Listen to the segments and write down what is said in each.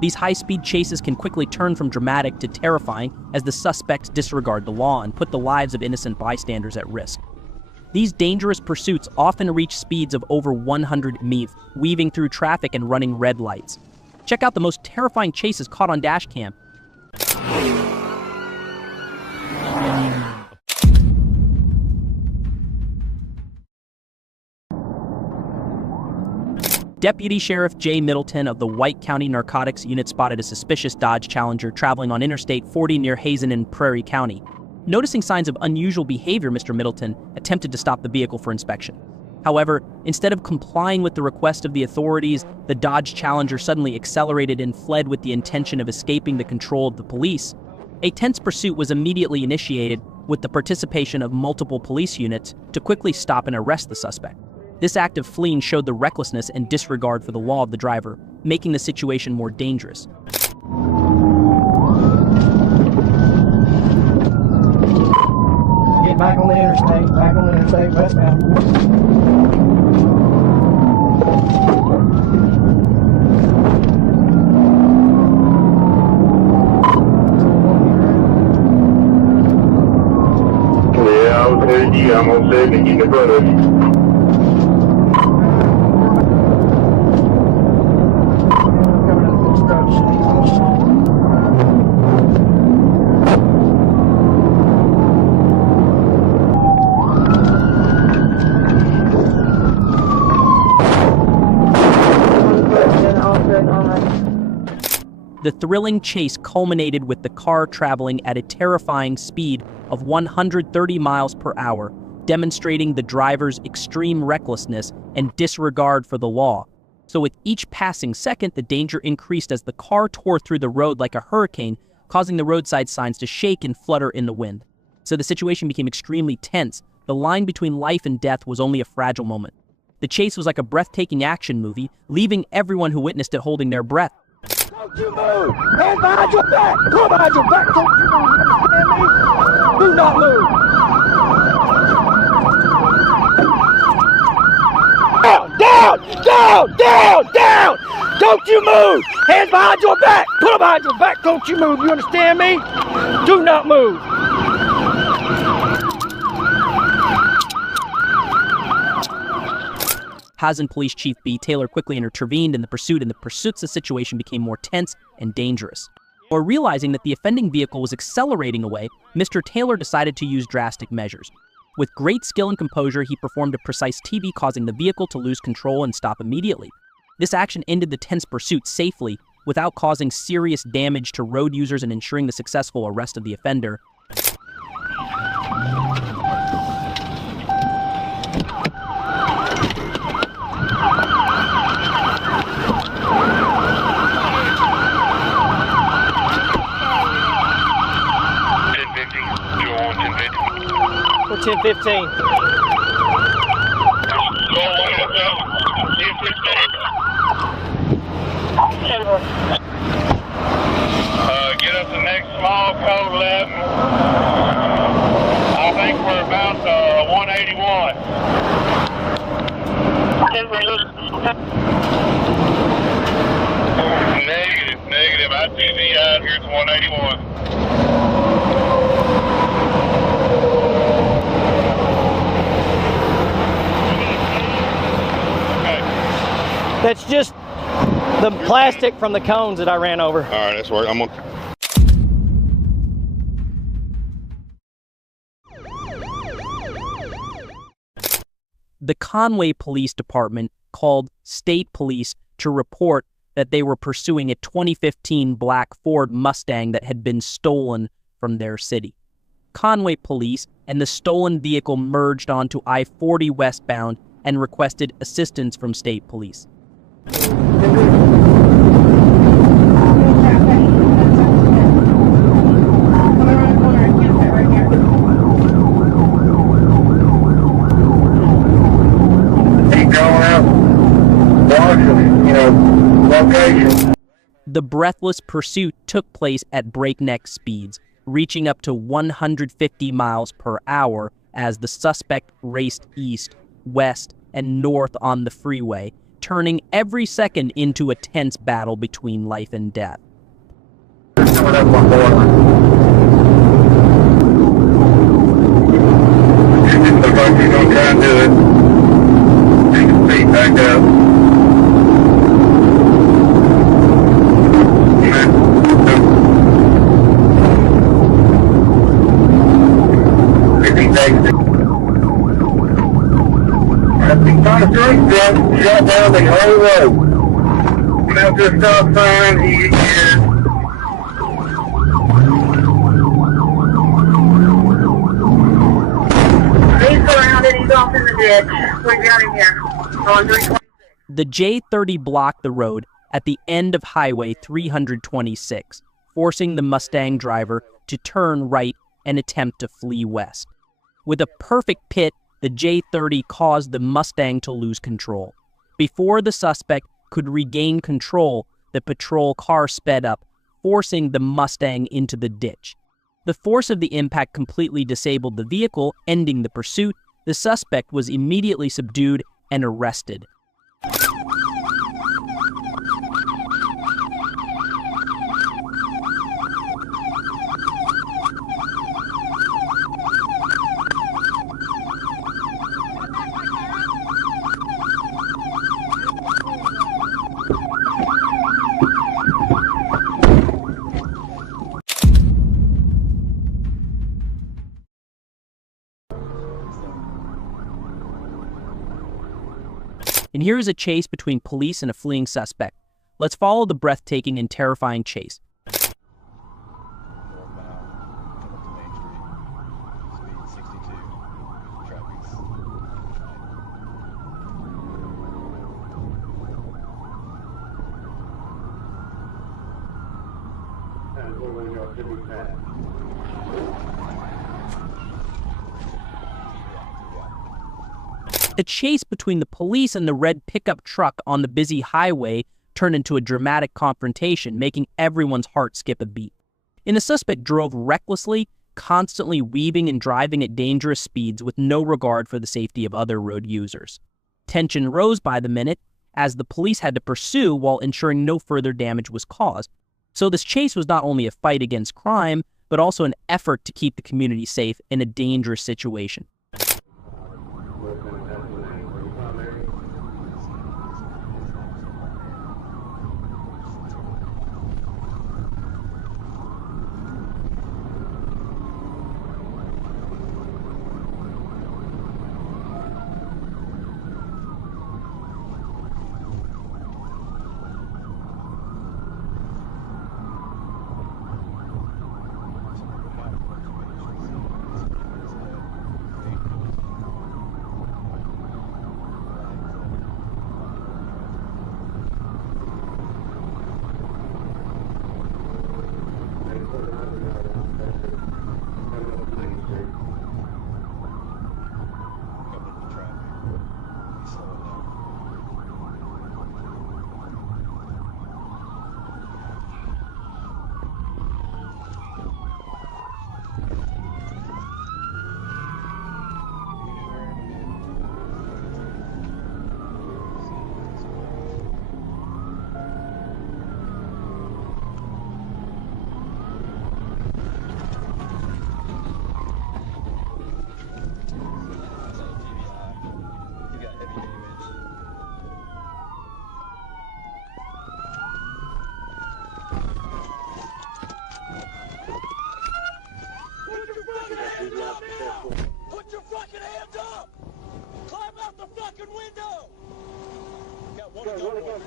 These high-speed chases can quickly turn from dramatic to terrifying as the suspects disregard the law and put the lives of innocent bystanders at risk. These dangerous pursuits often reach speeds of over 100 mph, weaving through traffic and running red lights. Check out the most terrifying chases caught on Dashcam. Deputy Sheriff Jay Middleton of the White County Narcotics Unit spotted a suspicious Dodge Challenger traveling on Interstate 40 near Hazen in Prairie County. Noticing signs of unusual behavior, Mr. Middleton attempted to stop the vehicle for inspection. However, instead of complying with the request of the authorities, the Dodge Challenger suddenly accelerated and fled with the intention of escaping the control of the police. A tense pursuit was immediately initiated with the participation of multiple police units to quickly stop and arrest the suspect. This act of fleeing showed the recklessness and disregard for the law of the driver, making the situation more dangerous. Get back on the interstate, westbound. Yeah, I was headed you. I'm on 70 in the front of you. The thrilling chase culminated with the car traveling at a terrifying speed of 130 miles per hour, demonstrating the driver's extreme recklessness and disregard for the law. So with each passing second, the danger increased as the car tore through the road like a hurricane, causing the roadside signs to shake and flutter in the wind. So the situation became extremely tense. The line between life and death was only a fragile moment. The chase was like a breathtaking action movie, leaving everyone who witnessed it holding their breath. Don't you move! Hands behind your back! Come behind your back! Don't you move! Do not move! Down! Don't you move! Hands behind your back! Put them behind your back! Don't you move! You understand me? Do not move! Hazen Police Chief B. Taylor quickly intervened in the pursuit, and the situation became more tense and dangerous. Or realizing that the offending vehicle was accelerating away, Mr. Taylor decided to use drastic measures. With great skill and composure, he performed a precise TV, causing the vehicle to lose control and stop immediately. This action ended the tense pursuit safely, without causing serious damage to road users and ensuring the successful arrest of the offender. For 10-15. Get up the next small code left. I think we're about 181. Negative. I see the out here. It's 181. That's just the plastic from the cones that I ran over. All right, that's work. I'm on. The Conway Police Department called state police to report that they were pursuing a 2015 black Ford Mustang that had been stolen from their city. Conway Police and the stolen vehicle merged onto I-40 westbound and requested assistance from state police. The breathless pursuit took place at breakneck speeds, reaching up to 150 miles per hour as the suspect raced east, west, and north on the freeway, turning every second into a tense battle between life and death. Shut down the whole road. Come out to the stop sign. He is. He's surrounded. He's off in the ditch. We got him here. On 326. The J30 blocked the road at the end of Highway 326, forcing the Mustang driver to turn right and attempt to flee west. With a perfect pit, the J30 caused the Mustang to lose control. Before the suspect could regain control, the patrol car sped up, forcing the Mustang into the ditch. The force of the impact completely disabled the vehicle, ending the pursuit. The suspect was immediately subdued and arrested. And here is a chase between police and a fleeing suspect. Let's follow the breathtaking and terrifying chase. The chase between the police and the red pickup truck on the busy highway turned into a dramatic confrontation, making everyone's heart skip a beat. And the suspect drove recklessly, constantly weaving and driving at dangerous speeds with no regard for the safety of other road users. Tension rose by the minute as the police had to pursue while ensuring no further damage was caused. So this chase was not only a fight against crime, but also an effort to keep the community safe in a dangerous situation. Put your fucking hands up! Climb out the fucking window! Got one again.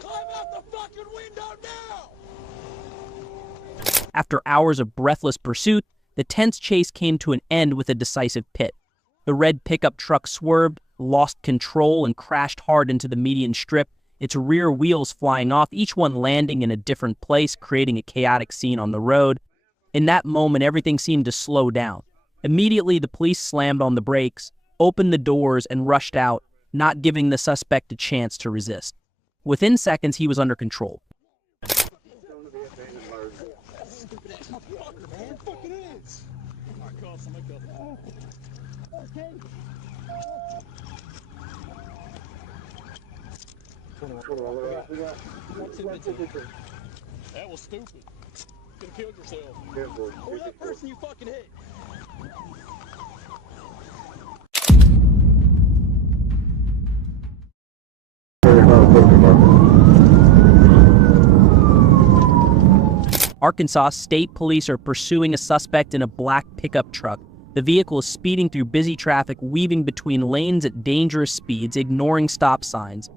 Climb out the fucking window now! After hours of breathless pursuit, the tense chase came to an end with a decisive pit. The red pickup truck swerved, lost control, and crashed hard into the median strip, its rear wheels flying off, each one landing in a different place, creating a chaotic scene on the road. In that moment, everything seemed to slow down. Immediately, the police slammed on the brakes, opened the doors, and rushed out, not giving the suspect a chance to resist. Within seconds, he was under control. That was stupid. You could have killed yourself. Or that person you fucking hit. Arkansas State Police are pursuing a suspect in a black pickup truck. The vehicle is speeding through busy traffic, weaving between lanes at dangerous speeds, ignoring stop signs.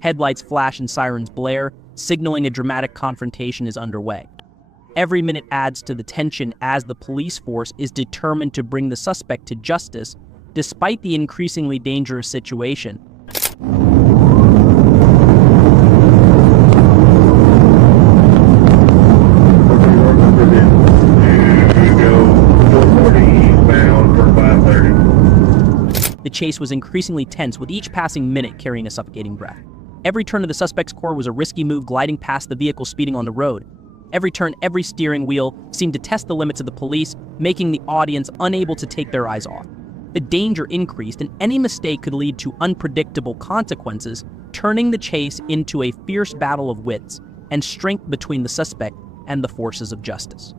Headlights flash and sirens blare, signaling a dramatic confrontation is underway. Every minute adds to the tension as the police force is determined to bring the suspect to justice, despite the increasingly dangerous situation. The chase was increasingly tense, with each passing minute carrying a suffocating breath. Every turn of the suspect's car was a risky move, gliding past the vehicle speeding on the road. Every turn, every steering wheel seemed to test the limits of the police, making the audience unable to take their eyes off. The danger increased, and any mistake could lead to unpredictable consequences, turning the chase into a fierce battle of wits and strength between the suspect and the forces of justice.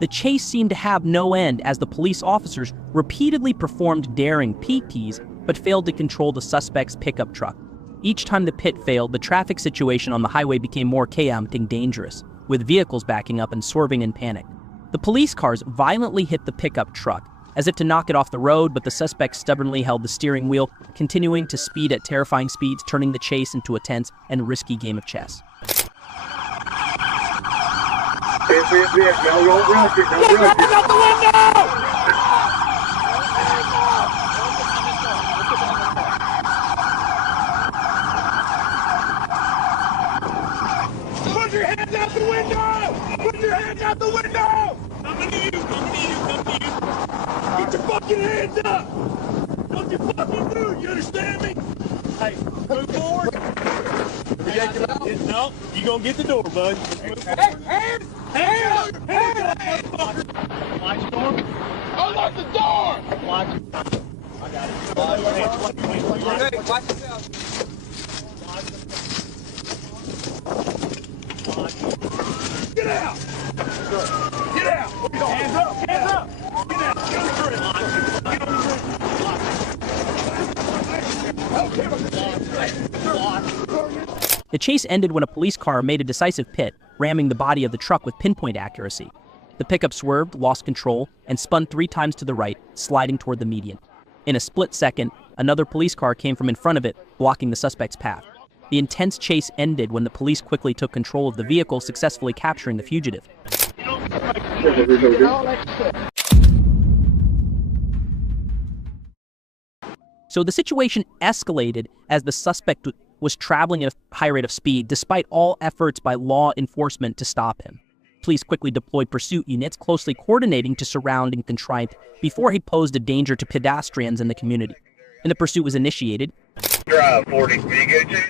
The chase seemed to have no end as the police officers repeatedly performed daring PTs but failed to control the suspect's pickup truck. Each time the pit failed, the traffic situation on the highway became more chaotic and dangerous, with vehicles backing up and swerving in panic. The police cars violently hit the pickup truck, as if to knock it off the road, but the suspect stubbornly held the steering wheel, continuing to speed at terrifying speeds, turning the chase into a tense and risky game of chess. Don't rush it, don't rush it. Out the window! Put your hands out the window! Put your hands out the window! Coming to you, coming to you, coming to you. Get your fucking hands up! Don't you fucking move, you understand me? Hey, move forward. No, you gonna get the door, bud. Hey, hands! Hands! Hands! Watch the door. Unlock the door! Watch it. I got it. Watch yourself. Get out! Get out! Hands up! Hands up! Get out! Get on the grid! Get on the grid! The chase ended when a police car made a decisive pit, ramming the body of the truck with pinpoint accuracy. The pickup swerved, lost control, and spun 3 times to the right, sliding toward the median. In a split second, another police car came from in front of it, blocking the suspect's path. The intense chase ended when the police quickly took control of the vehicle, successfully capturing the fugitive. So the situation escalated as the suspect was traveling at a high rate of speed, despite all efforts by law enforcement to stop him. Police quickly deployed pursuit units, closely coordinating to surround and contrive before he posed a danger to pedestrians in the community. And the pursuit was initiated. Drive 40, can you get you?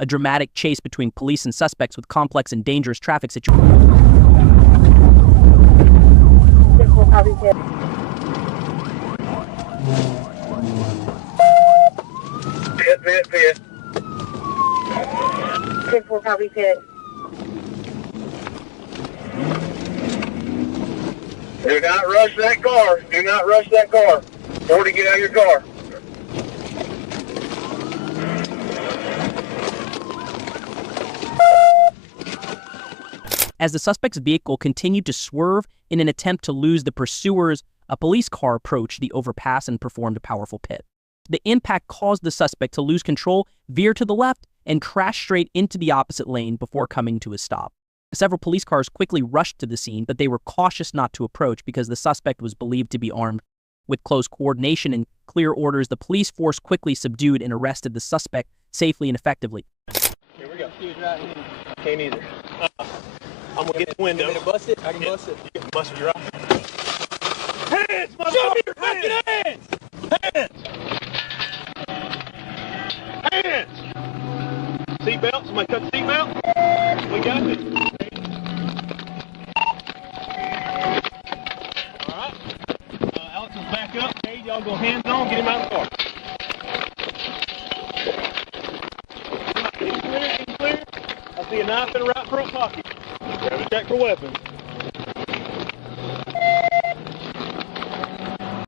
A dramatic chase between police and suspects with complex and dangerous traffic situations. Pit. 10-4 copy pit. Do not rush that car. Do not rush that car. 40, get out of your car. As the suspect's vehicle continued to swerve in an attempt to lose the pursuers, a police car approached the overpass and performed a powerful pit. The impact caused the suspect to lose control, veer to the left, and crashed straight into the opposite lane before coming to a stop. Several police cars quickly rushed to the scene, but they were cautious not to approach because the suspect was believed to be armed. With close coordination and clear orders, the police force quickly subdued and arrested the suspect safely and effectively. Here we go. I can't either. I'm gonna get the window. You want me to bust it? I can bust it. You can bust it, you're off. Hands, motherfucker! Show me your fucking hands! Hands! Seatbelt. Somebody cut the seatbelt. We got it. All right. Alex is back up. Okay, y'all go hands on. Get him out of the car. Get clear. I see a knife in the right front pocket. Grab a check for weapons.